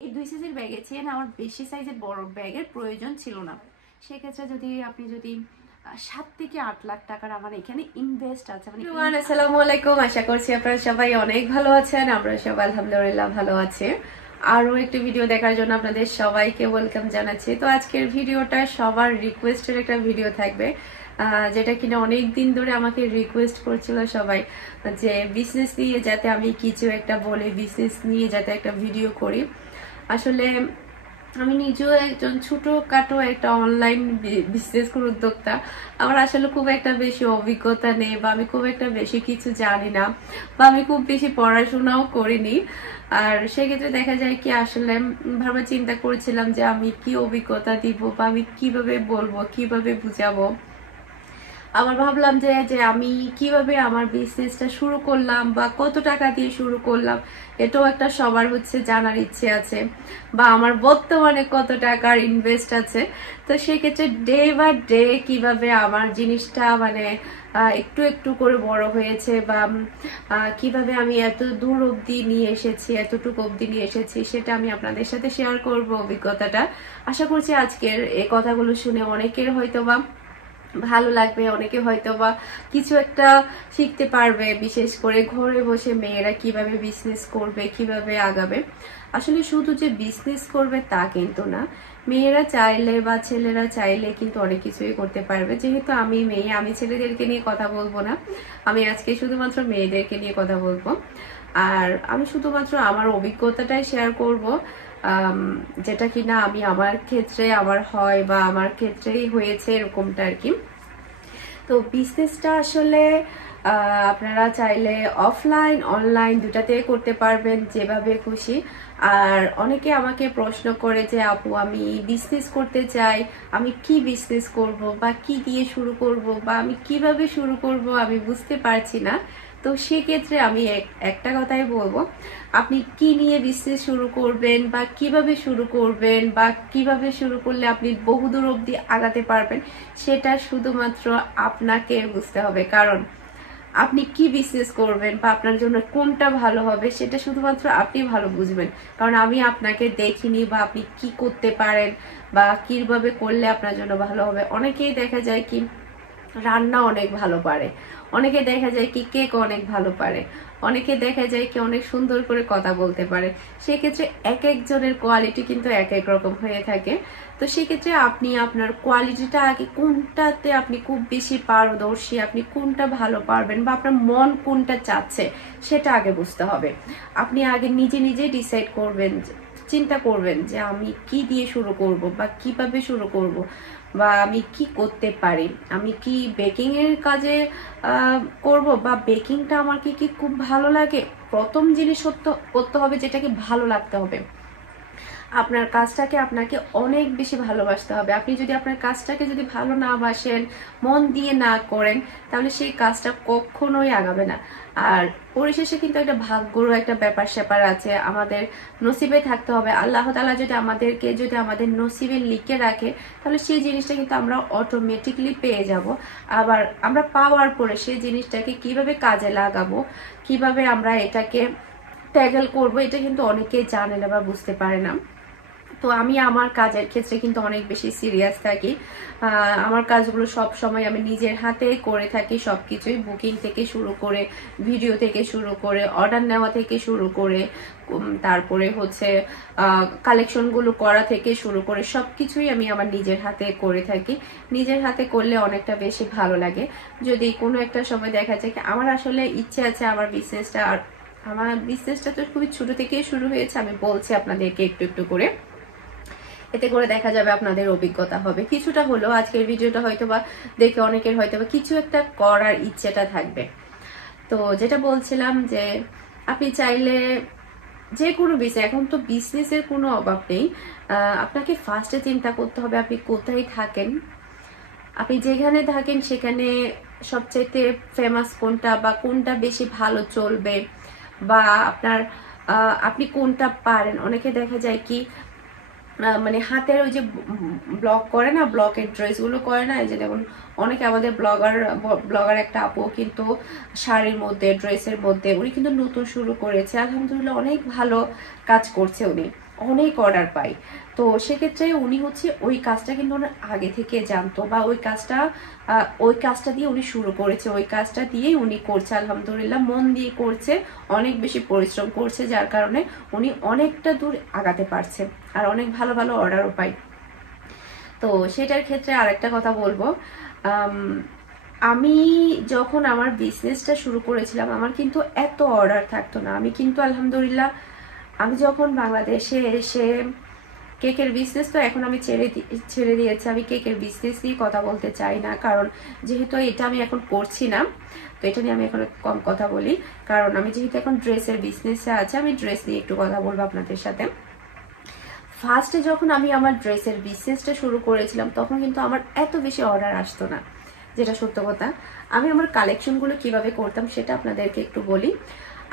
এই 2 সাইজের ব্যাগে চেন আমার বেশি সাইজের বড় ব্যাগের প্রয়োজন ছিল না। সেক্ষেত্রে আপনি যদি 7 থেকে 8 লাখ টাকার আমার এখানে ইনভেস্ট আছে। আসসালামু আলাইকুম, আশা করছি আপনারা সবাই অনেক ভালো আছেন। আমরা সবাই আলহামদুলিল্লাহ ভালো আছি। আরো একটি ভিডিও দেখার জন্য আপনাদের সবাইকে ওয়েলকাম জানাচ্ছি। তো আজকের ভিডিওটা সবার রিকোয়েস্টের একটা ভিডিও থাকবে, যেটা কিনা অনেক দিন ধরে আমাকে রিকোয়েস্ট করছিল সবাই, যে বিজনেস নিয়ে যাতে আমি কিছু একটা বলি, বিজনেস নিয়ে যাতে একটা ভিডিও করি। আসলে আমি নিজেও একজন ছোটখাটো একটা অনলাইন বিজনেস উদ্যোক্তা। আমার আসলে খুব একটা বেশি অভিজ্ঞতা নেই, বা আমি খুব একটা বেশি কিছু জানি না, বা আমি খুব বেশি পড়াশোনাও করিনি। আর সেক্ষেত্রে দেখা যায় কি, আসলে ভাবে চিন্তা করেছিলাম যে আমি কি অভিজ্ঞতা দিব, বা আমি কিভাবে বলবো, কিভাবে বুঝাবো। আবার ভাবলাম যে আমি কিভাবে আমার বিজনেসটা শুরু করলাম, বা কত টাকা দিয়ে শুরু করলাম, এটাও একটা সবার জানার ইচ্ছে আছে, বা আমার বর্তমানে কত টাকার ইনভেস্ট আছে। তো সেক্ষেত্রে ডে বাই ডে কিভাবে আমার জিনিসটা একটু একটু করে বড় হয়েছে, বা কিভাবে আমি এত দূর অবধি নিয়ে এসেছি, এতটুকু অবধি নিয়ে এসেছি, সেটা আমি আপনাদের সাথে শেয়ার করব অভিজ্ঞতাটা। আশা করছি আজকের এই কথাগুলো শুনে অনেকের হয়তোবা ভালো লাগবে, অনেকে হয়তো বা কিছু একটা শিখতে পারবে, বিশেষ করে ঘরে বসে মেয়েরা কিভাবে বিজনেস করবে, কিভাবে আগাবে। আসলে শুধু যে বিজনেস করবে তা কিন্তু না, মেয়েরা চাইলে বা ছেলেরা চাইলে কিন্তু অনেক কিছুই করতে পারবে। যেহেতু আমি মেয়ে, আমি ছেলেদেরকে নিয়ে কথা বলবো না, আমি আজকে শুধুমাত্র মেয়েদেরকে নিয়ে কথা বলবো। আর আমি শুধুমাত্র আমার অভিজ্ঞতাটাই শেয়ার করব, যেটা কিনা আমি আমার ক্ষেত্রে আমার হয়, বা আমার ক্ষেত্রেই হয়েছে এরকমটা আর কি। তো বিজনেসটা আসলে আপনারা চাইলে অফলাইন অনলাইন দুটাতে করতে পারবেন, যেভাবে খুশি। আর অনেকে আমাকে প্রশ্ন করে যে আপু, আমি বিজনেস করতে চাই, আমি কি বিজনেস করব, বা কি দিয়ে শুরু করব, বা আমি কিভাবে শুরু করব, আমি বুঝতে পারছি না। তো সেক্ষেত্রে আমি একটা কথাই বলবো, আপনি কি নিয়ে বিজনেস শুরু করবেন, বা কিভাবে শুরু করবেন, বা কিভাবে শুরু করলে আপনি বহুদূর অবধি আগাতে পারবেন, সেটা শুধুমাত্র আপনাকে বুঝতে হবে। কারণ আপনি কি বিজনেস করবেন, বা আপনার জন্য কোনটা ভালো হবে, সেটা শুধুমাত্র আপনি ভালো বুঝবেন। কারণ আমি আপনাকে দেখিনি, বা আপনি কি করতে পারেন, বা কিভাবে করলে আপনার জন্য ভালো হবে। অনেকেই দেখা যায় কি রান্না অনেক ভালো পারে, অনেকে দেখা যায় কি কেক অনেক ভালো পারে, অনেকে দেখা যায় কি অনেক সুন্দর করে কথা বলতে পারে। সেক্ষেত্রে এক একজনের কোয়ালিটি কিন্তু এক এক রকম হয়ে থাকে। তো সেক্ষেত্রে আপনি আপনার কোয়ালিটিটা আগে, কোনটাতে আপনি খুব বেশি পারদর্শী, আপনি কোনটা ভালো পারবেন, বা আপনার মন কোনটা চাচ্ছে, সেটা আগে বুঝতে হবে। আপনি আগে নিজে নিজে ডিসাইড করবেন, চিন্তা করবেন যে আমি কি দিয়ে শুরু করব, বা কিভাবে শুরু করব, বা আমি কি করতে পারি। আমি কি বেকিং এর কাজে করব, বা বেকিংটা আমার কি খুব ভালো লাগে। প্রথম জিনিস করতে হবে যেটাকে ভালো লাগতে হবে। আপনার কাজটাকে আপনাকে অনেক বেশি ভালোবাসতে হবে। আপনি যদি আপনার কাজটাকে যদি ভালো না বাসেন, মন দিয়ে না করেন, তাহলে সেই কাজটা কখনোই আগাবে না। আর পরিশেষে কিন্তু একটা ভাগ্যরও একটা ব্যাপার স্যাপার আছে, আমাদের নসিবে থাকতে হবে। আল্লাহ তাআলা যদি আমাদেরকে আমাদের নসিবে লিখে রাখে, তাহলে সেই জিনিসটা কিন্তু আমরা অটোমেটিকলি পেয়ে যাব। আবার আমরা পাওয়ার পরে সেই জিনিসটাকে কিভাবে কাজে লাগাবো, কিভাবে আমরা এটাকে ট্যাগল করবো, এটা কিন্তু অনেকেই জানে না বা বুঝতে পারে না। তো আমি আমার কাজের ক্ষেত্রে কিন্তু অনেক বেশি সিরিয়াস থাকি। আমার কাজগুলো সব সময় আমি নিজের হাতে করে থাকি, সবকিছুই বুকিং থেকে শুরু করে, ভিডিও থেকে শুরু করে, অর্ডার নেওয়া থেকে শুরু করে, তারপরে কালেকশনগুলো করা থেকে শুরু করে সবকিছুই আমি আমার নিজের হাতে করে থাকি। নিজের হাতে করলে অনেকটা বেশি ভালো লাগে। যদি কোনো একটা সময় দেখা যায় কি আমার আসলে ইচ্ছে আছে আমার বিজনেসটা তো খুবই ছোট থেকেই শুরু হয়েছে, আমি বলছি আপনাদেরকে একটু একটু করে, এতে করে দেখা যাবে আপনাদের অভিজ্ঞতা হবে কিছুটা হলেও। আজকের ভিডিওটা হয়তোবা দেখে অনেকের হয়তোবা কিছু একটা করার ইচ্ছেটা থাকবে। তো যেটা বলছিলাম, যে আপনি চাইলে যে কোনো বিজনেস, এখন তো বিজনেসের কোনো অভাব নেই। আপনাকে ফার্স্টে চিন্তা করতে হবে আপনি কোথায় থাকেন, আপনি যেখানে থাকেন সেখানে সবচেয়ে ফেমাস কোনটা, বা কোনটা বেশি ভালো চলবে, বা আপনি কোনটা পারেন। অনেকে দেখা যায় কি হাতের ওই যে ব্লগ করে না, ব্লকের ড্রেসগুলো করে না, এই যে যেমন অনেকে আমাদের ব্লগার একটা আপু কিন্তু শাড়ির মধ্যে, ড্রেসের মধ্যে উনি কিন্তু নতুন শুরু করেছে, আলহামদুলিল্লাহ অনেক ভালো কাজ করছে উনি। অনেক অর্ডার পাই। তো সেক্ষেত্রে উনি হচ্ছে ওই কাজটা কিন্তু ওনার আগে থেকে জানতো, বা ওই কাজটা দিয়ে উনি শুরু করেছে, ওই কাজটা দিয়েই উনি করছে, আলহামদুলিল্লাহ মন দিয়ে করছে, অনেক বেশি পরিশ্রম করছে, যার কারণে উনি অনেকটা দূর আগাতে পারছে আর অনেক ভালো ভালো অর্ডারও পাই। তো সেটার ক্ষেত্রে আরেকটা কথা বলবো, আমি যখন আমার বিজনেসটা শুরু করেছিলাম আমার কিন্তু এত অর্ডার থাকতো না। আমি কিন্তু আলহামদুলিল্লাহ আমি যখন বাংলাদেশে এসে কেকের বিজনেস তো এখন আমি ছেড়ে দিয়েছি, আমি কেকের বিজনেস নিয়ে কথা বলতে চাই না, কারণ যেহেতু এটা আমি এখন করছি না, তো এটা নিয়ে আমি এখন কম কথা বলি। কারণ আমি যেহেতু এখন ড্রেসের বিজনেসে আছে, আমি ড্রেস নিয়ে একটু কথা বলবো আপনাদের সাথে। ফার্স্টে যখন আমি আমার ড্রেসের বিজনেসটা শুরু করেছিলাম তখন কিন্তু আমার এত বেশি অর্ডার আসতো না, যেটা সত্য কথা। আমি আমার কালেকশনগুলো কিভাবে করতাম সেটা আপনাদেরকে একটু বলি।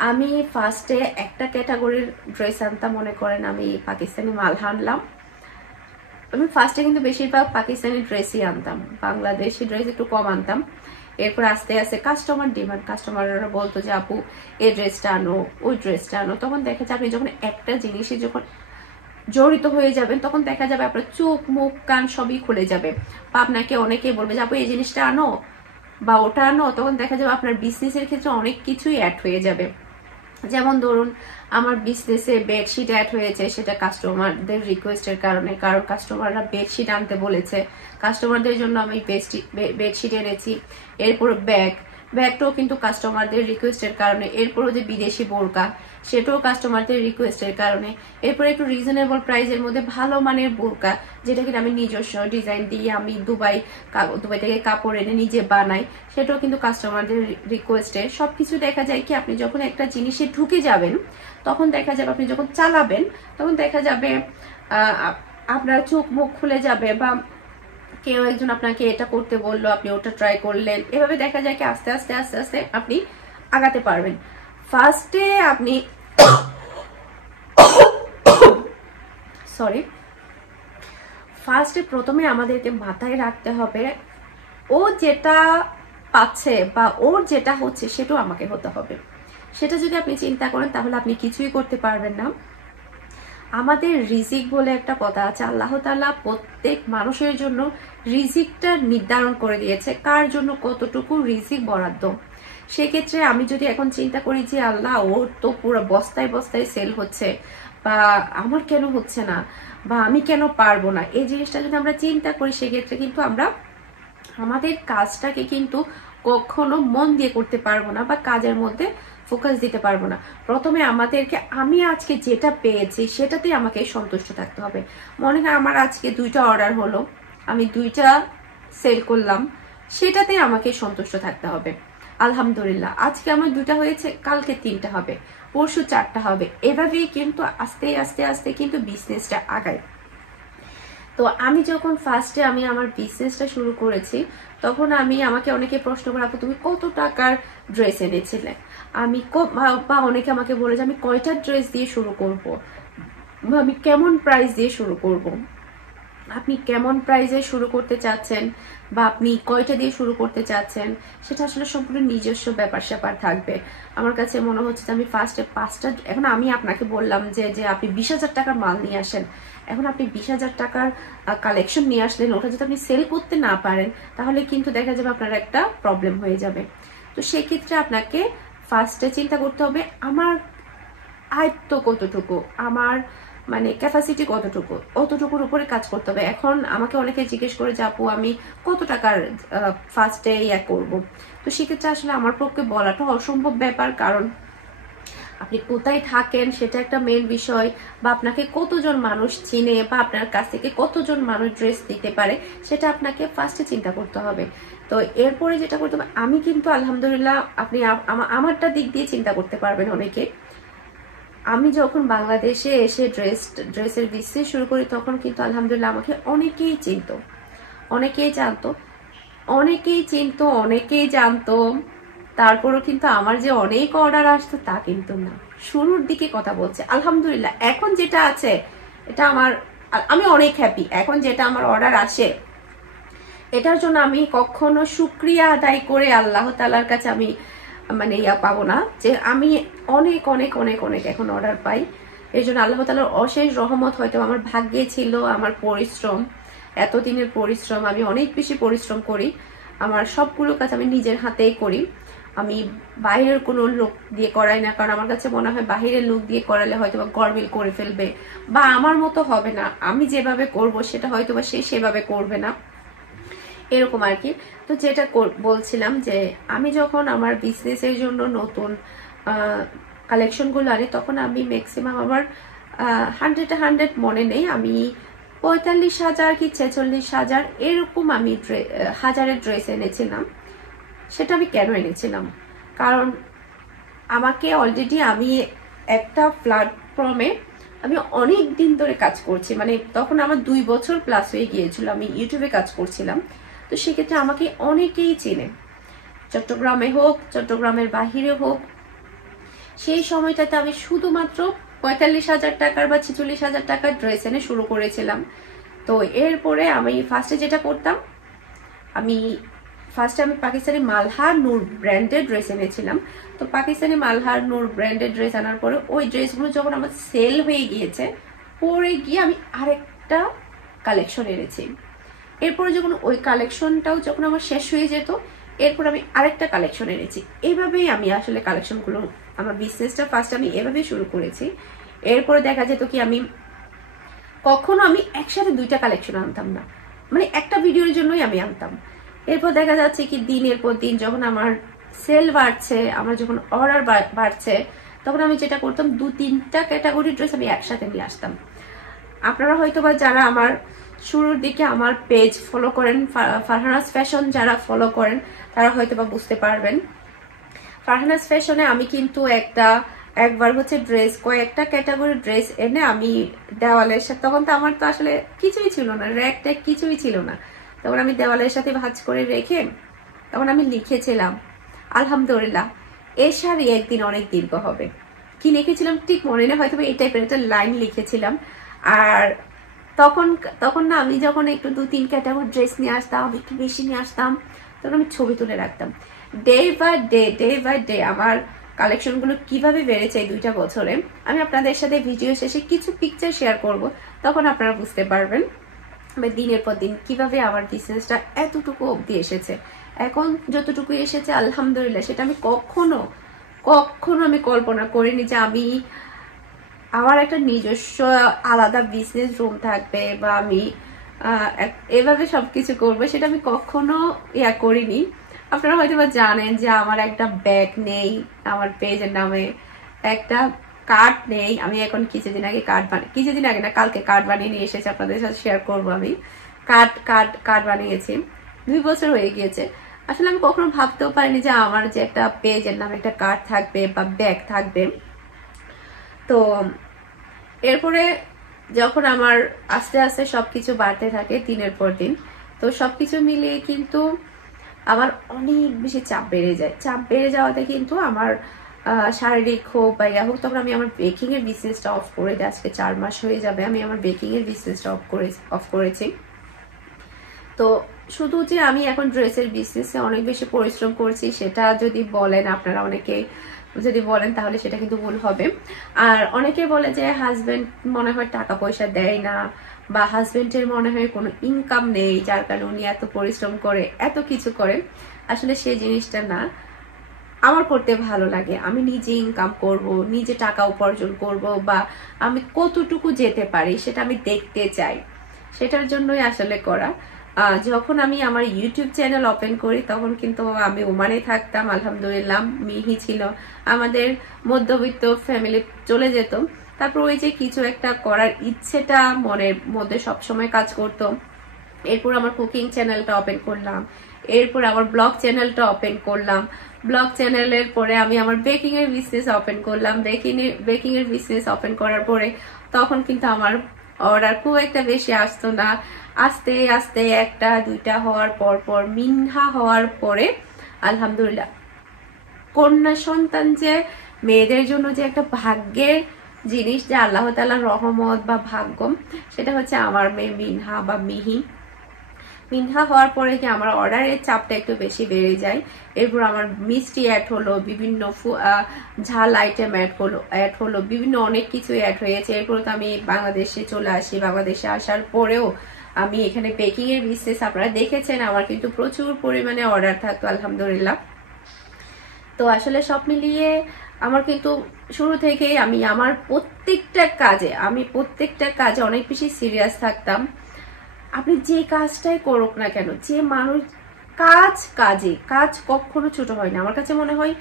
আমি ফার্স্টে একটা ক্যাটাগরির ড্রেস আনতাম, মনে করেন আমি পাকিস্তানি মাল আনলাম। আমি ফার্স্টে কিন্তু বেশিরভাগ পাকিস্তানি ড্রেসই আনতাম, বাংলাদেশি ড্রেস একটু কম আনতাম। এরপর আস্তে আস্তে কাস্টমার ডিমান্ড, কাস্টমাররা বলতো যে আপু এই ড্রেসটা আনো, ওই ড্রেসটা আনো। তখন দেখা যায় আপনি যখন একটা জিনিসে যখন জড়িত হয়ে যাবেন তখন দেখা যাবে আপনার চোখ মুখ কান সবই খুলে যাবে, বা আপনাকে অনেকেই বলবে যে আপু এই জিনিসটা আনো বা ওটা আনো। তখন দেখা যাবে আপনার বিজনেসের ক্ষেত্রে অনেক কিছুই অ্যাড হয়ে যাবে। যেমন ধরুন আমার বিজনেসে বেডশিট অ্যাড হয়েছে, সেটা কাস্টমারদের রিকোয়েস্টের কারণে, কারণ কাস্টমাররা বেডশিট আনতে বলেছে, কাস্টমারদের জন্য আমি বেডশিট এনেছি। এরপর ব্যাগটাও কিন্তু কাস্টমারদের রিকোয়েস্টের কারণে। এরপরও যে বিদেশি বোরকা, সেটাও কাস্টমারদের রিকোয়েস্টের কারণে। এরপর একটু রিজনেবল প্রাইসের মধ্যে ভালো মানের বোরকা, যেটা কিনা আমি নিজস্ব ডিজাইন দিয়ে আমি দুবাই থেকে কাপড় এনে নিজে বানাই, সেটাও কিন্তু কাস্টমারদের রিকোয়েস্টে। সবকিছু দেখা যায় কি আপনি যখন একটা জিনিসে ঢুকে যাবেন তখন দেখা যাবে, আপনি যখন চালাবেন তখন দেখা যাবে আপনার চোখ মুখ খুলে যাবে, বা কেউ একজন আপনাকে এটা করতে বললো আপনি ওটা ট্রাই করলেন। এভাবে দেখা যায় কি আস্তে আস্তে আস্তে আস্তে আপনি আগাতে পারবেন। ফার্স্টে আপনি প্রথমে আমাদেরকে মাথায় রাখতে হবে ও যেটা পাচ্ছে বা ওর যেটা হচ্ছে সেটাও আমাকে হতে হবে। সেটা যদি আপনি চিন্তা করেন তাহলে আপনি কিছুই করতে পারবেন না। আমাদের রিজিক বলে একটা কথা আছে, আল্লাহ তাআলা প্রত্যেক মানুষের জন্য রিজিকটা নির্ধারণ করে দিয়েছে, কার জন্য কতটুকু রিজিক বরাদ্দ। সেক্ষেত্রে আমি যদি এখন চিন্তা করি যে আল্লাহ ওর তো পুরো বস্তায় বস্তায় সেল হচ্ছে, বা আমার কেন হচ্ছে না, বা আমি কেন পারবো না, এই জিনিসটা যদি আমরা চিন্তা করি সেক্ষেত্রে কিন্তু আমরা আমাদের কাজটাকে কিন্তু কখনো মন দিয়ে করতে পারবো না, বা কাজের মধ্যে ফোকাস দিতে পারবো না। প্রথমে আমাদেরকে আমি আজকে যেটা পেয়েছি সেটাতেই আমাকে সন্তুষ্ট থাকতে হবে। মনে হয় আমার আজকে 2টা অর্ডার হলো, আমি 2টা সেল করলাম, সেটাতেই আমাকে সন্তুষ্ট থাকতে হবে। আলহামদুলিল্লাহ আজকে আমার 2টা হয়েছে, কালকে 3টা হবে, পরশু 4টা হবে। এভাবেই কিন্তু আস্তে আস্তে আস্তে কিন্তু বিজনেসটা আগায়। তো আমি যখন ফার্স্টে আমি আমার বিজনেসটা শুরু করেছি তখন আমাকে অনেকে প্রশ্ন করে আপু তুমি কত টাকার ড্রেস এনেছিলে, আমি বা অনেকে আমাকে বলে যে আমি কয়টা ড্রেস দিয়ে শুরু করব, আমি কেমন প্রাইস দিয়ে শুরু করব। আপনি কেমন প্রাইসে শুরু করতে চাচ্ছেন বা আপনি কয়টা দিয়ে শুরু করতে চাচ্ছেন সেটা আসলে সম্পূর্ণ নিজস্ব ব্যাপার স্যাপার থাকবে। আমার কাছে মনে হচ্ছে যে আমি ফার্স্টে 5টা, এখন আমি আপনাকে বললাম যে আপনি 20,000 টাকার মাল নিয়ে আসেন, এখন আপনি 20,000 টাকার কালেকশন নিয়ে আসলেন, ওটা যদি আপনি সেল করতে না পারেন তাহলে কিন্তু দেখা যাবে আপনার একটা প্রবলেম হয়ে যাবে। তো সেক্ষেত্রে আপনাকে ফার্স্টে চিন্তা করতে হবে আমার আয়ত্ত কতটুকু, আমার মানে ক্যাপাসিটি কতটুকু, অতটুকুর উপরে কাজ করতে হবে। এখন আমাকে অনেকে জিজ্ঞেস করে যে আপু আমি কত টাকার ফার্স্টে করব, তো সেক্ষেত্রে আসলে আমার পক্ষে বলাটা অসম্ভব ব্যাপার, কারণ আপনি কোথায় থাকেন সেটা একটা মেন বিষয়, বা আপনাকে কতজন মানুষ চিনে বা আপনার কাছ থেকে কতজন মানুষ ড্রেস দিতে পারে সেটা আপনাকে ফার্স্টে চিন্তা করতে হবে। তো এরপরে যেটা করতে হবে, আমি কিন্তু আলহামদুলিল্লাহ আপনি আমারটা দিক দিয়ে চিন্তা করতে পারবেন অনেকে। আমি যখন বাংলাদেশে এসে ড্রেসের বিজনেস শুরু করি তখন কিন্তু আলহামদুলিল্লাহ আমাকে অনেকেই চিনতো, অনেকেই জানতো। তারপরও কিন্তু আমার যে অনেক অর্ডার আসতো তা কিন্তু না। শুরুর দিকে কথা বলছে, আলহামদুলিল্লাহ এখন যেটা আছে এটা আমি অনেক হ্যাপি। এখন যেটা আমার অর্ডার আসে এটার জন্য আমি কখনো শুকরিয়া আদায় করে আল্লাহ তাআলার কাছে আমি মানে পাবো না যে আমি অনেক অনেক অনেক অনেক এখন অর্ডার পাই। এর জন্য আল্লাহ তাআলার অশেষ রহমত, হয়তো আমার ভাগ্যে ছিল, আমার পরিশ্রম, এতদিনের পরিশ্রম। আমি অনেক বেশি পরিশ্রম করি, আমার সবগুলো কাজ আমি নিজের হাতেই করি। আমি বাইরের কোনো লোক দিয়ে করাই না, কারণ আমার কাছে মনে হয় বাইরের লোক দিয়ে করালে হয়তো বা গরমিল করে ফেলবে বা আমার মতো হবে না, আমি যেভাবে করব সেটা হয়তো বা সে সেভাবে করবে না, এরকম আর কি। তো যেটা বলছিলাম যে আমি যখন আমার বিজনেসের জন্য নতুন কালেকশনগুলো আনি, তখন আমি ম্যাক্সিমাম আমার 100 মনে নেই, আমি 45,000 কি 46,000 এরকম আমি হাজারের ড্রেস এনেছিলাম। সেটা আমি কেন এনেছিলাম, কারণ আমাকে অলরেডি আমি একটা প্ল্যাটফর্মে আমি অনেক দিন ধরে কাজ করছি, মানে তখন আমার 2 বছর প্লাস হয়ে গিয়েছিল আমি ইউটিউবে কাজ করছিলাম। তো সেক্ষেত্রে আমাকে অনেকেই চেনে, চট্টগ্রামে হোক, চট্টগ্রামের বাহিরে হোক। সেই সময়টাতে আমি শুধুমাত্র 45,000 টাকার বা 46,000 টাকার ড্রেস এনে শুরু করেছিলাম। তো এরপরে আমি ফার্স্টে যেটা করতাম, আমি পাকিস্তানি মালহার নূর ব্র্যান্ডের ড্রেস এনেছিলাম। তো পাকিস্তানি মালহার নূর ব্র্যান্ডের ড্রেস আনার পরে ওই ড্রেসগুলো যখন আমার সেল হয়ে গিয়েছে, পরে গিয়ে আমি আরেকটা কালেকশন এনেছি। এরপরে যখন ওই কালেকশনটাও যখন আমার শেষ হয়ে যেত, এরপর আমি আরেকটা কালেকশন এনেছি। এইভাবেই আমি আসলে কালেকশনগুলো, আমার বিজনেসটা ফার্স্ট আমি এভাবেই শুরু করেছি। এরপরে দেখা যেত কি আমি কখনো আমি একসাথে 2টা কালেকশন আনতাম না, মানে একটা ভিডিওর জন্যই আমি আনতাম। এরপর দেখা যাচ্ছে কি দিনের পর দিন যখন আমার সেল বাড়ছে, আমার যখন অর্ডার বাড়ছে, তখন আমি যেটা করতাম 2-3টা ক্যাটাগরি ড্রেস আমি একসাথে নিয়ে আসতাম। আপনারা হয়তো বা যারা আমার শুরুর দিকে আমার পেজ ফলো করেন, ফারহানাস ফ্যাশন যারা ফলো করেন, তারা হয়তো বা বুঝতে পারবেন। ফারহানাস ফ্যাশনে আমি কিন্তু একবার হচ্ছে ড্রেস, কয়েকটা ক্যাটাগরি ড্রেস এনে আমি দেওয়ালের সাথে, তখন তো আমার তো আসলে কিছুই ছিল না, র্যাক ট্যাগ কিছুই ছিল না, তখন আমি দেওয়ালের সাথে ভাঁজ করে রেখে তখন আমি লিখেছিলাম, আলহামদুলিল্লাহ এ শাড়ি একদিন অনেক দীর্ঘ হবে। কি লিখেছিলাম ঠিক মনে নেই, হয়তো এই টাইপের একটা লাইন লিখেছিলাম। আর তখন না আমি যখন একটু 2-3 ক্যাটাগরি ড্রেস নিয়ে আসতাম, একটু বেশি নিয়ে আসতাম, তখন আমি ছবি তুলে রাখতাম। ডে বাই ডে আমার কালেকশনগুলো কিভাবে বেড়েছে এই 2টা বছরে, আমি আপনাদের সাথে ভিডিও শেষে কিছু পিকচার শেয়ার করব, তখন আপনারা বুঝতে পারবেন দিনের পর দিন কিভাবে আমার বিজনেসটা এতটুকু অবধি এসেছে। এখন যতটুকু এসেছে আলহামদুলিল্লাহ, সেটা আমি কখনো আমি কল্পনা করিনি যে আমি আমার একটা নিজস্ব আলাদা বিজনেস রুম থাকবে বা আমি এভাবে সবকিছু করবো, সেটা আমি কখনো করিনি। আপনারা হয়তো বা জানেন যে আমার একটা ব্যাগ নেই, আমার পেজের নামে একটা কার্ড নেই। আমি এখন কিছুদিন আগে কালকে কার্ড বানিয়ে নিয়ে এসেছি, আপনাদের সাথে শেয়ার করবো। আমি কার্ড বানিয়েছি, 2 বছর হয়ে গিয়েছে। আসলে আমি কখনো ভাবতেও পারিনি যে আমার যে একটা পেজের নামে একটা কার্ড থাকবে বা ব্যাগ থাকবে। তো এরপরে যখন আমার আস্তে আস্তে সবকিছু বাড়তে থাকে দিনের পর দিন, তো সবকিছু মিলিয়ে কিন্তু আমার অনেক বেশি চাপ বেড়ে যাওয়াতে কিন্তু আমার শারীরিক হোক বা ইয়া হোক, তখন আমি আমার বেকিং এর বিজনেসটা অফ করে দিই। আজকে 4 মাস হয়ে যাবে আমি আমার বেকিং এর বিজনেসটা অফ করেছি। তো শুধু যে আমি এখন ড্রেসের বিজনেসে অনেক বেশি পরিশ্রম করছি সেটা যদি বলেন, আপনারা অনেকে যদি বলেন তাহলে সেটা কিন্তু ভুল হবে। আর অনেকে বলে যে হাজবেন্ড মনে হয় টাকা পয়সা দেয় না, বা হাজবেন্ডের মনে হয় কোনো ইনকাম নেই, যার কারণে উনি এত পরিশ্রম করে, এত কিছু করে। আসলে সেই জিনিসটা না, আমার করতে ভালো লাগে, আমি নিজে ইনকাম করব, নিজে টাকা উপার্জন করব, বা আমি কতটুকু যেতে পারি সেটা আমি দেখতে চাই, সেটার জন্যই আসলে করা। যখন আমি আমার ইউটিউব চ্যানেল ওপেন করি তখন কিন্তু আমি ওমানে থাকতাম, আলহামদুলিল্লাহ মিহি ছিল, আমাদের মধ্যবিত্ত ফ্যামিলি চলে যেত। তারপর ওই যে কিছু একটা করার ইচ্ছেটা মনের মধ্যে সবসময় কাজ করতো। এরপর আমার কুকিং চ্যানেলটা ওপেন করলাম, এরপর আমার ব্লগ চ্যানেলটা ওপেন করলাম, ব্লগ চ্যানেলের পরে আমি আমার বেকিং এর বিজনেস ওপেন করলাম, বেকিং এর বিজনেস ওপেন করার পরে তখন কিন্তু আমার অর্ডার খুব একটা বেশি আসতো না। আস্তে আস্তে 1-2টা হওয়ার পর মিনহা হওয়ার পরে আলহামদুলিল্লাহ, কন্যা সন্তান যে মেয়েদের জন্য যে একটা ভাগ্যের জিনিস, যে আল্লাহ তাআলার রহমত বা ভাগ্য, সেটা হচ্ছে আমার মেয়ে মিনহা বা মিহি। মিনহা হওয়ার পরে কি আমার অর্ডারের চাপটা একটু বেশি বেড়ে যায়। এরপর আমার মিষ্টি অ্যাড হলো, বিভিন্ন ঝাল আইটেম অ্যাড হলো, বিভিন্ন অনেক কিছু অ্যাড হয়েছে। এরপর তো আমি বাংলাদেশে চলে আসি। বাংলাদেশে আসার পরেও আমি এখানে বেকিং এর বিজনেস, আপনারা দেখেছেন আমার কিন্তু প্রচুর পরিমাণে অর্ডার থাকতো আলহামদুলিল্লাহ। তো আসলে সব মিলিয়ে আমার কিন্তু শুরু থেকেই আমি আমার প্রত্যেকটা কাজে অনেক বেশি সিরিয়াস থাকতাম। আপনি যে কাজটাই করুক না কেন, যে মানুষ কাজ কখনো ছোট হয় না। আমার কাছে মনে হয়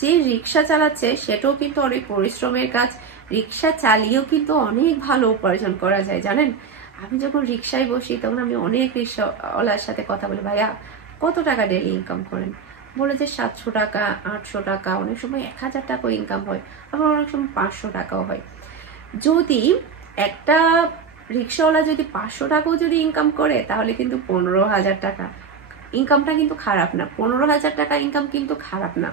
যে রিক্সা চালাচ্ছে সেটাও কিন্তু অনেক পরিশ্রমের কাজ। রিক্সা চালিয়েও কিন্তু অনেক ভালো উপার্জন করা যায় জানেন। আমি যখন রিক্সায় বসি তখন আমি অনেক রিক্সাওয়ালার সাথে কথা বলি, ভাইয়া কত টাকা ডেলি ইনকাম করেন? বলে যে 700 টাকা, 800 টাকা, অনেক সময় 1000 টাকাও ইনকাম হয়, আবার অনেক সময় 500 টাকাও হয়। যদি একটা রিক্সাওয়ালা যদি 500 টাকাও যদি ইনকাম করে তাহলে কিন্তু 15,000 টাকা ইনকামটা কিন্তু খারাপ না। 15,000 টাকা ইনকাম কিন্তু খারাপ না।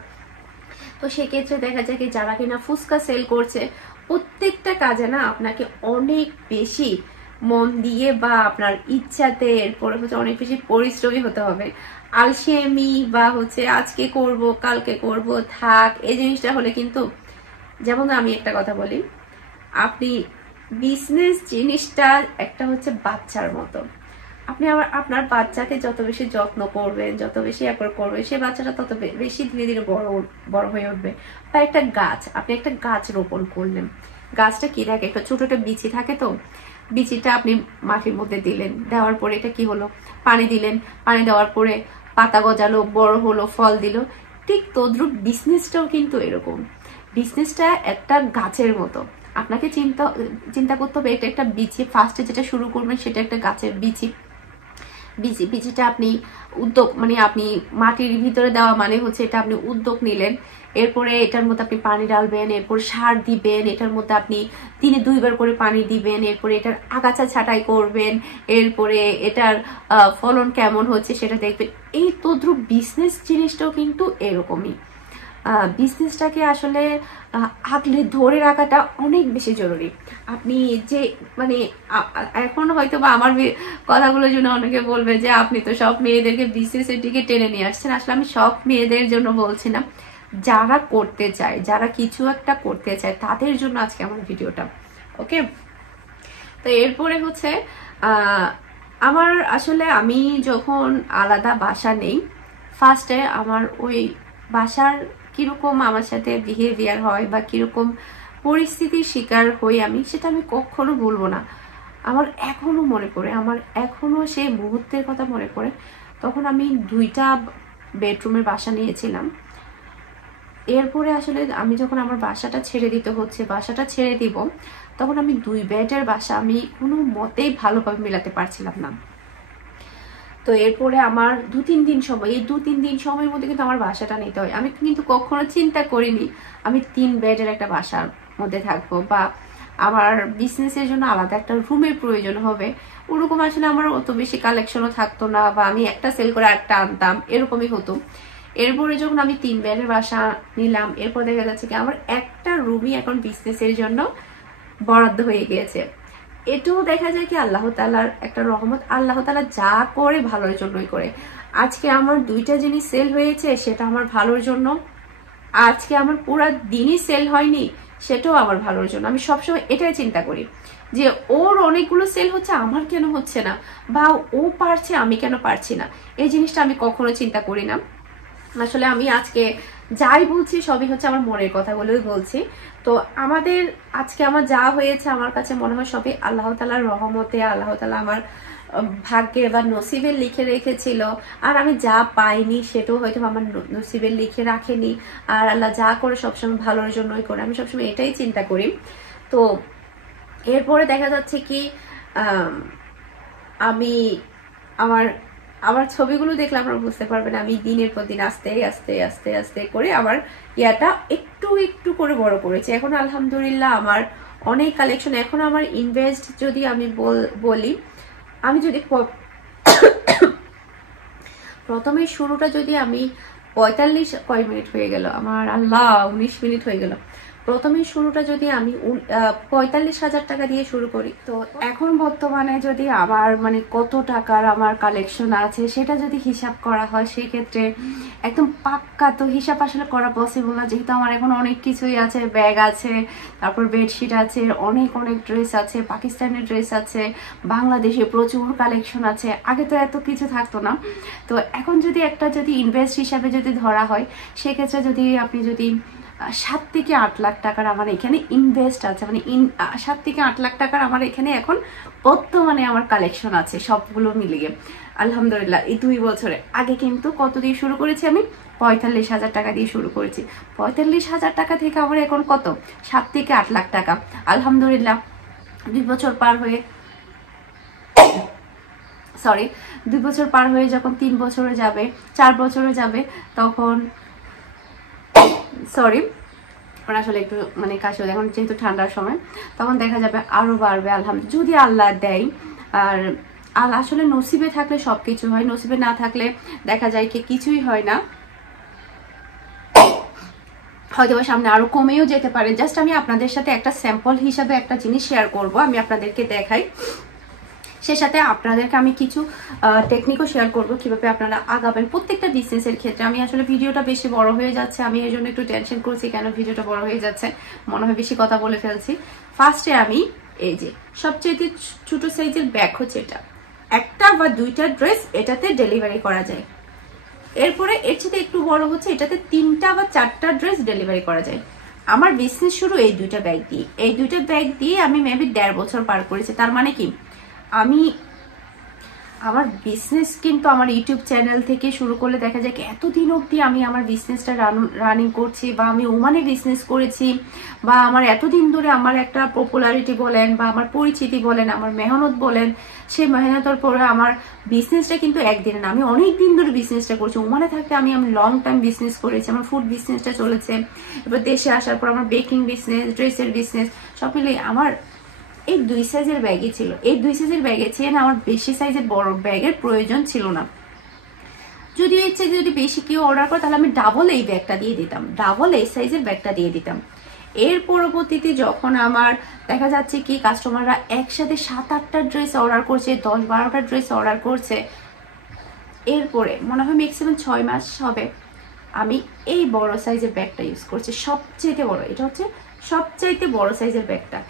তো সেক্ষেত্রে দেখা যায় কি যারা কিনা ফুচকা সেল করছে, প্রত্যেকটা কাজে না আপনাকে অনেক বেশি মন দিয়ে বা আপনার ইচ্ছাতে, এরপরে হচ্ছে অনেক বেশি পরিশ্রমী হতে হবে। আলসেমি বা হচ্ছে আজকে করব কালকে করব থাক, এই জিনিসটা হলে কিন্তু, যেমন আমি একটা কথা বলি, আপনি বিজনেস জিনিসটা একটা হচ্ছে বাচ্চার মতো। আপনি আবার আপনার বাচ্চাকে যত বেশি যত্ন করবেন, যত বেশি একর করবেন, সেই বাচ্চাটা তত বেশি ধীরে ধীরে বড় হয়ে উঠবে। বা একটা গাছ, আপনি একটা গাছ রোপণ করলেন, গাছটা কি থাকে, একটা ছোট একটা বিচি থাকে, তো বিচিটা আপনি মাটির মধ্যে দিলেন, দেওয়ার পরে এটা কি হলো, পানি দিলেন, পানি দেওয়ার পরে পাতা গজালো, বড় হলো, ফল দিল। ঠিক তদ্রুপ বিজনেসটাও কিন্তু এরকম। বিজনেসটা একটা গাছের মতো। আপনাকে চিন্তা করতে হবে এটা একটা বিচি। ফার্স্টে যেটা শুরু করবেন সেটা একটা গাছের বিচিটা আপনি উদ্যোগ, মানে আপনি মাটির ভিতরে দেওয়া মানে হচ্ছে এটা আপনি উদ্যোগ নিলেন। এরপরে এটার মধ্যে আপনি পানি ডালবেন, এরপর সার দিবেন, এটার মধ্যে আপনি দিনে 2 বার করে পানি দিবেন, এরপরে এটার আগাছা ছাঁটাই করবেন, এরপরে এটার ফলন কেমন হচ্ছে সেটা দেখবেন। এই তদ্রুপ বিজনেস জিনিসটাও কিন্তু এরকমই। বিজনেসটাকে আসলে আগলে ধরে রাখাটা অনেক বেশি জরুরি। আপনি যে মানে এখন হয়তো বা আমার কথাগুলোর জন্য অনেকে বলবে যে আপনি তো সব মেয়েদেরকে বিজনেসের দিকে টেনে নিয়ে আসছেন। আসলে আমি সব মেয়েদের জন্য বলছি না, যারা করতে চায়, যারা কিছু একটা করতে চায় তাদের জন্য আজকে আমার ভিডিওটা। ওকে, তো এরপরে হচ্ছে আমার আসলে আমি যখন আলাদা বাসা নেই, ফার্স্টে আমার ওই বাসার কিরকম আমার সাথে বিহেভিয়ার হয় বা কিরকম পরিস্থিতির শিকার হই আমি, সেটা আমি কখনো ভুলবো না। আমার এখনো মনে পড়ে, আমার এখনো সেই মুহূর্তের কথা মনে পড়ে। তখন আমি 2টা বেডরুমের বাসা নিয়েছিলাম। এরপরে আসলে আমি যখন আমার বাসাটা ছেড়ে দিব, তখন আমি 2 বেডের বাসা আমি কোনো মতেই ভালোভাবে মেলাতে পারছিলাম না। তো এরপরে আমার 2-3 দিন সময়, এই 2-3 দিন সময়ের মধ্যে কিন্তু আমার বাসাটা নিতে হয়। আমি কিন্তু কখনো চিন্তা করিনি আমি 3 বেডের একটা বাসার মধ্যে থাকবো বা আমার বিজনেসের জন্য আলাদা একটা রুমের প্রয়োজন হবে। ওরকম আসলে আমার অত বেশি কালেকশনও থাকতো না, বা আমি একটা সেল করে একটা আনতাম, এরকমই হতো। এরপরে যখন আমি 3 বেডের বাসা নিলাম, এরপর দেখা যাচ্ছে কি আমার একটা রুমই এখন বিজনেসের জন্য বরাদ্দ হয়ে গিয়েছে। এটাও দেখা যায় কি আল্লাহ তাআলার একটা রহমত। আল্লাহ তাআলা যা করে ভালোর জন্যই করে। আজকে আমার 2টা জিনিস সেল হয়েছে, সেটা আমার ভালোর জন্য। আজকে আমার পুরো দিনই সেল হয়নি, সেটাও আমার ভালোর জন্য। আমি সবসময় এটাই চিন্তা করি যে ওর অনেকগুলো সেল হচ্ছে, আমার কেন হচ্ছে না, বা ও পারছে আমি কেন পারছি না। এই জিনিসটা আমি কখনো চিন্তা করি না। আসলে আমি আজকে যাই বলছি সবই হচ্ছে আমার মনের কথাগুলোই বলছি। তো আমাদের আজকে আমার যা হয়েছে আমার কাছে মনে হয় সবই আল্লাহ তাআলার রহমতে, আল্লাহ তাআলা আমার ভাগ্যে বা নসিবে লিখে রেখেছিল। আর আমি যা পাইনি সেটাও হয়তো আমার নসিবে লিখে রাখেনি। আর আল্লাহ যা করে সবসময় ভালোর জন্যই করে, আমি সবসময় এটাই চিন্তা করি। তো এরপরে দেখা যাচ্ছে কি আমি আমার ছবিগুলো দেখলে আপনারা বুঝতে পারবেন আমি দিনের পর দিন আস্তে আস্তে আস্তে আস্তে করে আমার ইয়াটা একটু একটু করে বড় করেছি। এখন আলহামদুলিল্লাহ আমার অনেক কালেকশন। এখন আমার ইনভেস্ট যদি আমি বলি, আমি যদি প্রথমে শুরুটা যদি আমি 45 কয় মিনিট হয়ে গেল আমার, আল্লাহ 19 মিনিট হয়ে গেল। প্রথমে শুরুটা যদি আমি 45,000 টাকা দিয়ে শুরু করি, তো এখন বর্তমানে যদি আমার মানে কত টাকার আমার কালেকশন আছে সেটা যদি হিসাব করা হয় সেক্ষেত্রে একদম পাক্কা তো হিসাব আসলে করা পসিবল না, যেহেতু আমার এখন অনেক কিছুই আছে, ব্যাগ আছে, তারপর বেডশিট আছে, অনেক অনেক ড্রেস আছে, পাকিস্তানের ড্রেস আছে, বাংলাদেশে প্রচুর কালেকশন আছে। আগে তো এত কিছু থাকতো না। তো এখন যদি একটা যদি ইনভেস্ট হিসাবে যদি ধরা হয় সেক্ষেত্রে যদি আপনি যদি 7 থেকে 8 লাখ টাকার আমার এখানে ইনভেস্ট আছে, মানে 7 থেকে 8 লাখ টাকার আমার এখানে এখন বর্তমানে আমার কালেকশন আছে সবগুলো মিলিয়ে আলহামদুলিল্লাহ। এই 2 বছরে আগে কিন্তু কত দিয়ে শুরু করেছি আমি, 45,000 টাকা দিয়ে শুরু করেছি। 45,000 টাকা থেকে আমার এখন কত, 7 থেকে 8 লাখ টাকা আলহামদুলিল্লাহ। 2 বছর পার হয়ে সরি 2 বছর পার হয়ে যখন 3 বছরে যাবে, 4 বছরে যাবে, তখন সরি আসলে একটু মানে কাশি, এখন যেহেতু ঠান্ডার সময়, তখন দেখা যাবে আরো বাড়বে আলহামদুলিল্লাহ, যদি আল্লাহ দেয়। আর আসলে নসিবে থাকলে সবকিছু হয়, নসিবে না থাকলে দেখা যায় কি কিছুই হয় না, হয়তো সামনে আরো কমেও যেতে পারে। জাস্ট আমি আপনাদের সাথে একটা স্যাম্পল হিসাবে একটা জিনিস শেয়ার করব, আমি আপনাদেরকে দেখাই, সে সাথে আপনাদেরকে আমি কিছু টেকনিকও শেয়ার করব কিভাবে আপনারা আগাবেন প্রত্যেকটা বিজনেসের ক্ষেত্রে। আমি আসলে ভিডিওটা বেশি বড় হয়ে যাচ্ছে, আমি এর জন্য একটু টেনশন করছি, কেন ভিডিওটা বড় হয়ে যাচ্ছে, মনে হয় বেশি কথা বলে ফেলছি। ফার্স্টে আমি এই যে সবচেয়ে ছোট সাইজের ব্যাগ হচ্ছে এটা, 1টা বা 2টা ড্রেস এটাতে ডেলিভারি করা যায়। এরপরে এর সাথে একটু বড় হচ্ছে এটাতে 3টা বা 4টা ড্রেস ডেলিভারি করা যায়। আমার বিজনেস শুরু এই 2টা ব্যাগ দিয়ে, এই 2টা ব্যাগ দিয়ে আমি মেবি 1.5 বছর পার করেছি। তার মানে কি আমি আমার বিজনেস কিন্তু আমার ইউটিউব চ্যানেল থেকে শুরু করলে দেখা যায় কি এতদিন অবধি আমি আমার বিজনেসটা রানিং করছি, বা আমি ওমানে বিজনেস করেছি, বা আমার এতদিন ধরে আমার একটা পপুলারিটি বলেন বা আমার পরিচিতি বলেন, আমার মেহনত বলেন, সেই মেহনতের পরে আমার বিজনেসটা কিন্তু একদিনে না, আমি অনেক দিন ধরে বিজনেসটা করছি। ওমানে থাকতে আমি লং টাইম বিজনেস করেছি, আমার ফুড বিজনেসটা চলেছে, এবার দেশে আসার পর আমার বেকিং বিজনেস, ড্রেসের বিজনেস, সব মিলিয়ে আমার এই 2 সাইজের ব্যাগই ছিল। এই 2 সাইজের ব্যাগে ছিল না, আমার বেশি সাইজের বড় ব্যাগের প্রয়োজন ছিল না। যদিও ইচ্ছে যদি বেশি কেউ অর্ডার করে তাহলে আমি ডাবল এই ব্যাগটা দিয়ে দিতাম, ডাবল এই সাইজের ব্যাগটা দিয়ে দিতাম। এর পরবর্তীতে যখন আমার দেখা যাচ্ছে কি কাস্টমাররা একসাথে 7-8টা ড্রেস অর্ডার করছে, 10-12টা ড্রেস অর্ডার করছে, এরপরে মনে হয় ম্যাক্সিমাম 6 মাস হবে আমি এই বড় সাইজের ব্যাগটা ইউজ করছি, সবচেয়ে বড়। এটা হচ্ছে সবচাইতে বড় সাইজের ব্যাগটা।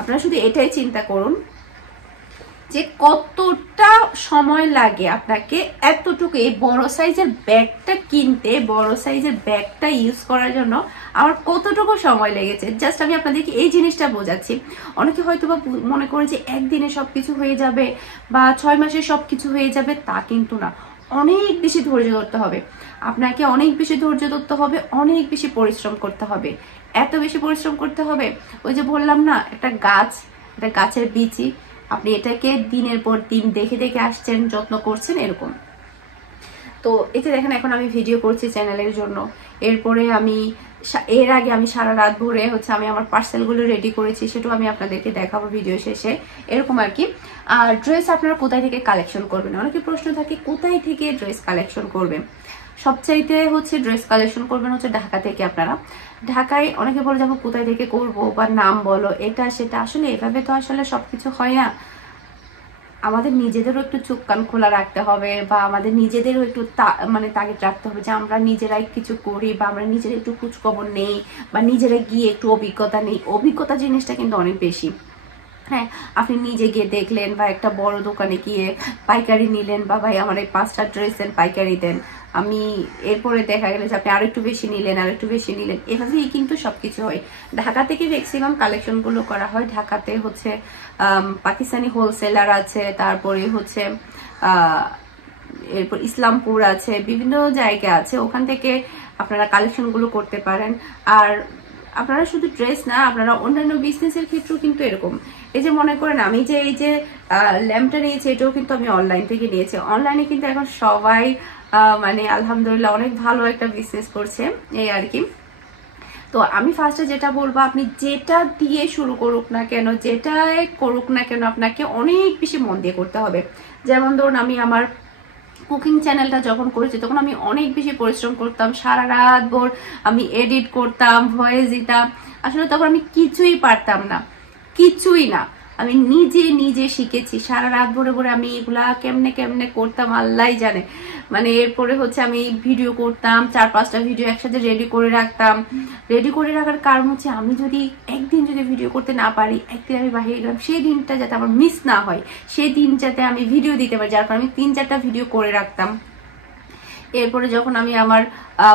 আপনারা শুধু এটাই চিন্তা করুন যে কতটা সময় লাগে আপনাকে এতটুকু এই বড় সাইজের ব্যাগটা কিনতে, বড় সাইজের ব্যাগটা ইউজ করার জন্য আমার কতটুকু সময় লেগেছে। জাস্ট আমি আপনাদেরকে এই জিনিসটা বোঝাচ্ছি। অনেকে হয়তো বা মনে করে যে একদিনে সবকিছু হয়ে যাবে বা 6 মাসে সবকিছু হয়ে যাবে, তা কিন্তু না। অনেক বেশি ধৈর্য ধরতে হবে আপনাকে, অনেক বেশি ধৈর্য ধরতে হবে, অনেক বেশি পরিশ্রম করতে হবে। এত বেশি পরিশ্রম করতে হবে, ওই যে বললাম না একটা গাছ, একটা গাছের বীজই, আপনি এটাকে দিনের পর দিন দেখে দেখে আসছেন, যত্ন করছেন, এরকম। তো এতে দেখেন এখন আমি ভিডিও করছি চ্যানেলের জন্য, এরপরে আমি এর আগে আমি সারা রাত ভরে হচ্ছে আমি আমার পার্সেলগুলো রেডি করেছি, সেটাও আমি আপনাদেরকে দেখাবো ভিডিও শেষে, এরকম আর কি। আর ড্রেস আপনারা কোথায় থেকে কালেকশন করবেন, অনেকে প্রশ্ন থাকে কোথায় থেকে ড্রেস কালেকশন করবেন। সবচাইতে হচ্ছে ড্রেস কালেকশন করবেন হচ্ছে ঢাকা থেকে। আপনারা ঢাকায় অনেকে বলে যাবো কোথায় থেকে করবো বা নাম বলো এটা সেটা, আসলে এভাবে তো আসলে সবকিছু হয় না। আমাদের নিজেদেরও একটু চোখ কান খোলা রাখতে হবে, বা আমাদের নিজেদেরও একটু মানে তাগিদ রাখতে হবে যে আমরা নিজেরাই কিছু করি, বা আমরা নিজেরা একটু খোঁজখবর নেই, বা নিজেরা গিয়ে একটু অভিজ্ঞতা নেই। অভিজ্ঞতা জিনিসটা কিন্তু অনেক বেশি। হ্যাঁ, আপনি নিজে গিয়ে দেখলেন বা একটা বড় দোকানে গিয়ে পাইকারি নিলেন, বা ভাই আমার এই 5টা ড্রেস দেন, পাইকারি দেন, আমি এরপরে দেখা গেল যে আপনি আরেকটু বেশি নিলেন, আরেকটু বেশি নিলেন, এভাবেই কিন্তু সবকিছু হয়। ঢাকা থেকে ম্যাক্সিমাম কালেকশন গুলো করা হয়। ঢাকাতে হচ্ছে পাকিস্তানি হোলসেলার আছে, তারপরে হচ্ছে এরপর ইসলামপুর আছে, বিভিন্ন জায়গা আছে, ওখান থেকে আপনারা কালেকশন গুলো করতে পারেন। আর আপনারা শুধু ড্রেস না, আপনারা অন্যান্য বিজনেসের ক্ষেত্রেও কিন্তু এরকম, এই যে মনে করেন আমি যে এই যে ল্যাম্পটা নিয়েছি, এটাও কিন্তু আমি অনলাইন থেকে নিয়েছি। অনলাইনে কিন্তু এখন সবাই মানে আলহামদুলিল্লাহ অনেক ভালো একটা বিজনেস করছে, এই আর কি। তো আমি ফার্স্টে যেটা বলবো, আপনি যেটা দিয়ে শুরু করুক না কেন, যেটাই করুক না কেন, আপনাকে অনেক বেশি মন দিয়ে করতে হবে। যেমন ধরুন আমি আমার কুকিং চ্যানেলটা যখন করেছি তখন আমি অনেক বেশি পরিশ্রম করতাম, সারা রাত ভোর আমি এডিট করতাম, ভয়েস দিতাম। আসলে তখন আমি কিছুই পারতাম না, কিছুই না। আমি নিজে নিজে শিখেছি, সারা রাত ভরে ভরে আমি এগুলা কেমনে কেমনে করতাম আল্লাহ জানে। মানে এরপরে হচ্ছে আমি ভিডিও করতাম, 4-5টা ভিডিও একসাথে রেডি করে রাখতাম। রেডি করে রাখার কারণ হচ্ছে আমি যদি একদিন যদি ভিডিও করতে না পারি, একদিন আমি বাইরে গেলাম, সেই দিনটা যাতে আমার মিস না হয়, সেই দিন যাতে আমি ভিডিও দিতে পারি, যার কারণে আমি 3-4টা ভিডিও করে রাখতাম। এরপরে যখন আমি আমার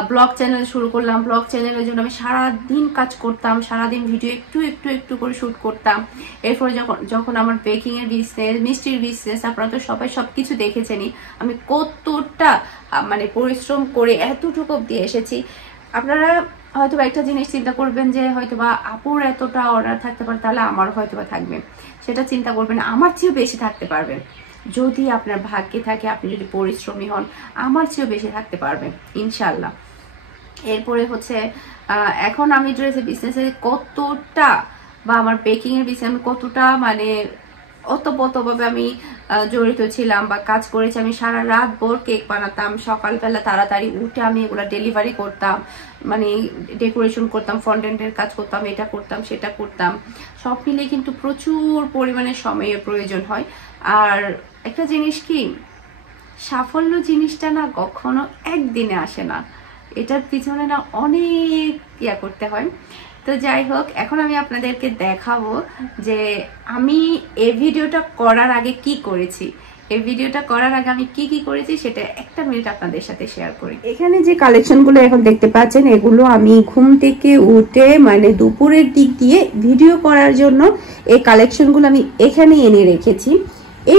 ব্লগ চ্যানেল শুরু করলাম, ব্লগ চ্যানেলের জন্য আমি সারাদিন কাজ করতাম, সারাদিন ভিডিও একটু একটু একটু করে শুট করতাম। এরপরে যখন যখন আমার বেকিং এর বিজনেস, মিষ্টির বিজনেস, আপনারা তো সবাই সবকিছু দেখেছেনই আমি কতটা মানে পরিশ্রম করে এতটুকু অব্দি এসেছি। আপনারা হয়তো একটা জিনিস চিন্তা করবেন যে হয়তোবা আপুর এতটা অর্ডার থাকতে পারে, তাহলে আমার হয়তোবা থাকবে, সেটা চিন্তা করবেন, আমার চেয়েও বেশি থাকতে পারবেন। যদি আপনার ভাগ্যে থাকে, আপনি যদি পরিশ্রমী হন, আমার চেয়েও বেশি থাকতে পারবেন ইনশাল্লাহ। এরপরে হচ্ছে এখন আমি ড্রেসের বিজনেসে কতটা, বা আমার বেকিং এর বিজনেস আমি কতটা মানে ওতপ্রোতভাবে আমি জড়িত ছিলাম বা কাজ করেছি। আমি সারা রাত ভোর কেক বানাতাম, সকালবেলা তাড়াতাড়ি উঠে আমি এগুলো ডেলিভারি করতাম, মানে ডেকোরেশন করতাম, ফন্ডেন্টের কাজ করতাম, এটা করতাম সেটা করতাম। সব মিলিয়ে কিন্তু প্রচুর পরিমাণে সময়ের প্রয়োজন হয়। আর একটা জিনিস কি, সাফল্য জিনিসটা না কখনো একদিনে আসে না, এটার পিছনে না অনেক করতে হয়। তো যাই হোক, এখন আমি আপনাদেরকে দেখাবো যে আমি এই ভিডিওটা করার আগে কি করেছি। এই ভিডিওটা করার আগে আমি কি কি করেছি সেটা একটা মিনিট আপনাদের সাথে শেয়ার করি। এখানে যে কালেকশনগুলো এখন দেখতে পাচ্ছেন, এগুলো আমি ঘুম থেকে উঠে মানে দুপুরের দিক দিয়ে ভিডিও করার জন্য এই কালেকশনগুলো আমি এখানে এনে রেখেছি।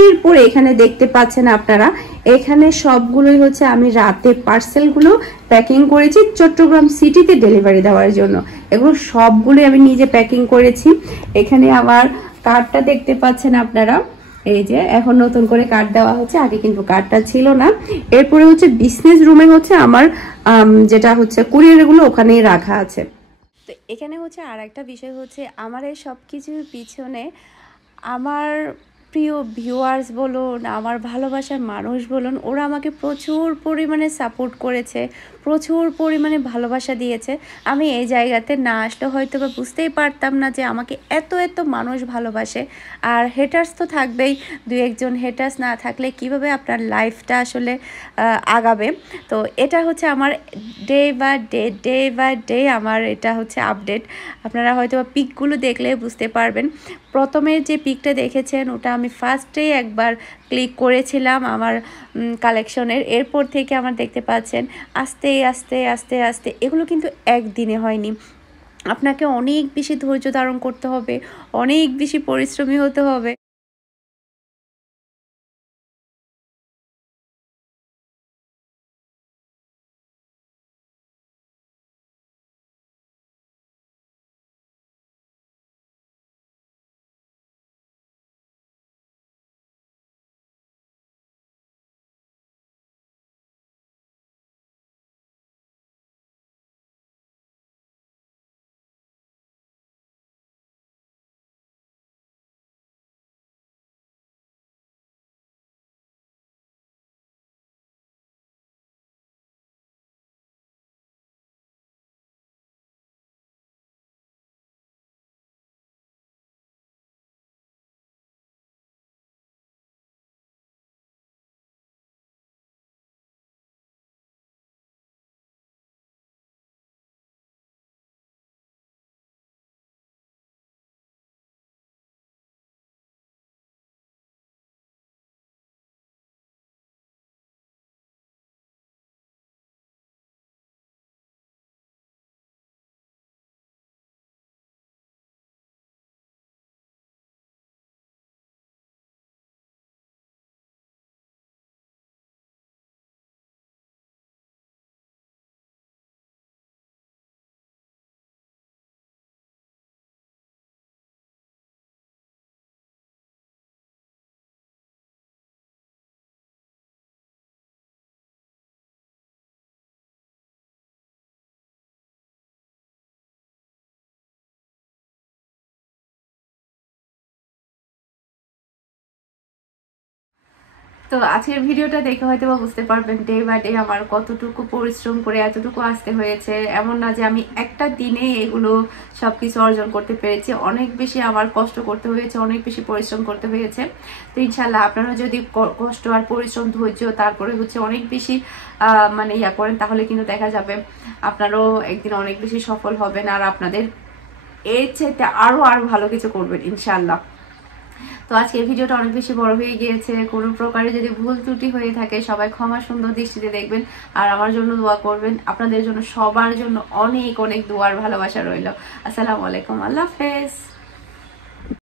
এরপরে এখানে দেখতে পাচ্ছেন আপনারা, এখানে সবগুলোই হচ্ছে আমি রাতে পার্সেলগুলো প্যাকিং করেছি চট্টগ্রাম সিটিতে ডেলিভারি দেওয়ার জন্য। এগুলো সবগুলোই আমি নিজে প্যাকিং করেছি। এখানে আমার কার্ডটা দেখতে পাচ্ছেন আপনারা, এই যে এখন নতুন করে কার্ড দেওয়া হচ্ছে, আগে কিন্তু কার্ডটা ছিল না। এরপরে হচ্ছে বিজনেস রুমে হচ্ছে আমার যেটা হচ্ছে কুরিয়ার গুলো ওখানেই রাখা আছে। তো এখানে হচ্ছে আর একটা বিষয় হচ্ছে, আমার এই সব কিছুর পিছনে আমার প্রিয় ভিউয়ার্স বলুন, আমার ভালোবাসার মানুষ বলুন, ওরা আমাকে প্রচুর পরিমাণে সাপোর্ট করেছে, প্রচুর পরিমাণে ভালোবাসা দিয়েছে। আমি এই জায়গাতে না আসলে হয়তো বা বুঝতেই পারতাম না যে আমাকে এত এত মানুষ ভালোবাসে। আর হেটার্স তো থাকবেই, 2-1 জন হেটার্স না থাকলে কিভাবে আপনার লাইফটা আসলে আগাবে। তো এটা হচ্ছে আমার ডে বাই ডে আমার এটা হচ্ছে আপডেট। আপনারা হয়তো বা পিকগুলো দেখলে বুঝতে পারবেন। প্রথমের যে পিকটা দেখেছেন ওটা আমি ফার্স্টেই একবার ক্লিক করেছিলাম আমার কালেকশনের। এরপর থেকে আমার দেখতে পাচ্ছেন আস্তে আস্তে আস্তে আস্তে, এগুলো কিন্তু একদিনে হয়নি, আপনাকে অনেক বেশি ধৈর্য ধারণ করতে হবে, অনেক বেশি পরিশ্রমী হতে হবে। তো আজকের ভিডিওটা দেখে হয়তো বুঝতে পারবেন ডে বাই ডে আমার কতটুকু পরিশ্রম করে এতটুকু আসতে হয়েছে। এমন না যে আমি একটা দিনে এগুলো সবকিছু অর্জন করতে পেরেছি, অনেক বেশি আমার কষ্ট করতে হয়েছে, অনেক বেশি পরিশ্রম করতে হয়েছে। তো ইনশাল্লাহ আপনারা যদি কষ্ট আর পরিশ্রম ধৈর্য তারপরে হচ্ছে অনেক বেশি মানে ইয়া করেন, তাহলে কিন্তু দেখা যাবে আপনারাও একদিন অনেক বেশি সফল হবেন আর আপনাদের এর চাইতে আরো ভালো কিছু করবেন ইনশাল্লাহ। তো আজকের ভিডিওটা অনেক বেশি বড় হয়ে গিয়েছে, কোনো প্রকারে যদি ভুল ত্রুটি হয়ে থাকে সবাই ক্ষমা সুন্দর দৃষ্টিতে দেখবেন আর আমার জন্য দোয়া করবেন। আপনাদের জন্য সবার জন্য অনেক অনেক দোয়ার ভালোবাসা রইল। আসসালামু আলাইকুম, আল্লাহ হাফেজ।